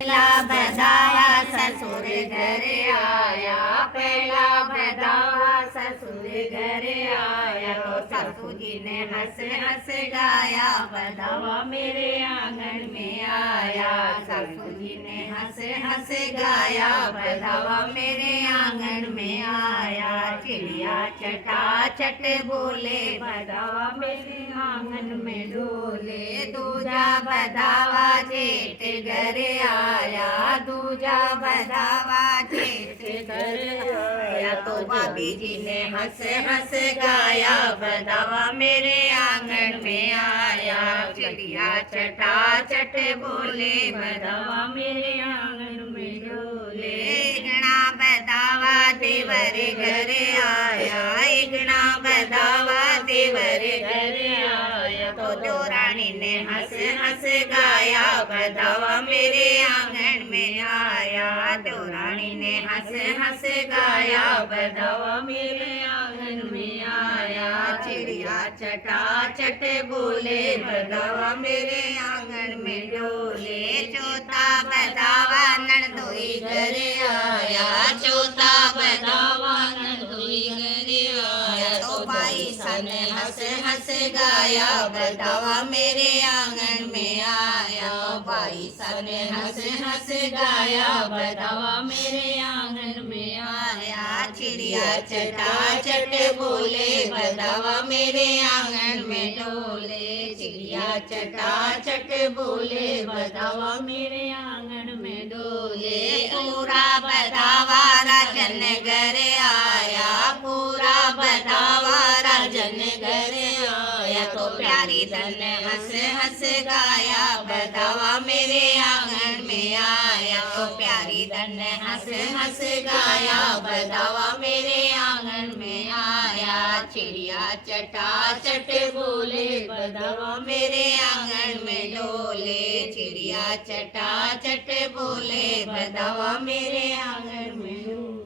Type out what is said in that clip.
पहला बधावा ससुर घर आया, पहला बधावा ससुर घर आया। तो ससुर जी ने हंस हंस गाया, बधावा मेरे आंगन में आया। ससुर जी ने हंस हंस गाया, बधावा मेरे आंगन में आया। चिड़िया चटाचट बोले, बधावा मेरे आंगन में डोले। दूजा बधावा जेठ घर आया, दूजा बधावा जेठ घर आया। तो भाभी जी ने हंस हंस गाया, बधावा मेरे आंगन में आया। चिड़िया चटाचट बोले, बधावा मेरे आंगन में डोले। इगना बधावा देवर घर आया, इगना बधावा देवर घर आया। तो देवरानी ने हंस हंस गाया, बधावा मेरे आंगन में आया। देवरानी ने हंस हंस गाया, बधावा मेरे आंगन में आया। चिड़िया चटाचट बोले, बधावा मेरे आंगन में डोले। चौथा बधावा नंदोई घर आया, चौथा बधावा नंदोई घर आया। तो भाई सन हंस हंस गाया, बधावा मेरे आंगन में आया। तो भाई सन हंस हंस गाया, बधावा मेरे आंगन में आया। चिड़िया चटाचट बोले, बधावा मेरे आंगन में डोले। चिड़िया चटाचट बोले, बधावा मेरे आंगन में डोले। पूरा बधावा राजन घर आया, पूरा बधावा राजन घर आया। तो प्यारी धन हंस हंस गाया, बधावा मेरे आंगन में आया। तो प्यारी धन हंस हंस गाया, बधावा मेरे आंगन में आया। चिड़िया चटाचट बोले, बधावा मेरे आंगन में डोले। चिड़िया चटाचट बोले, बधावा मेरे आंगन में डोले।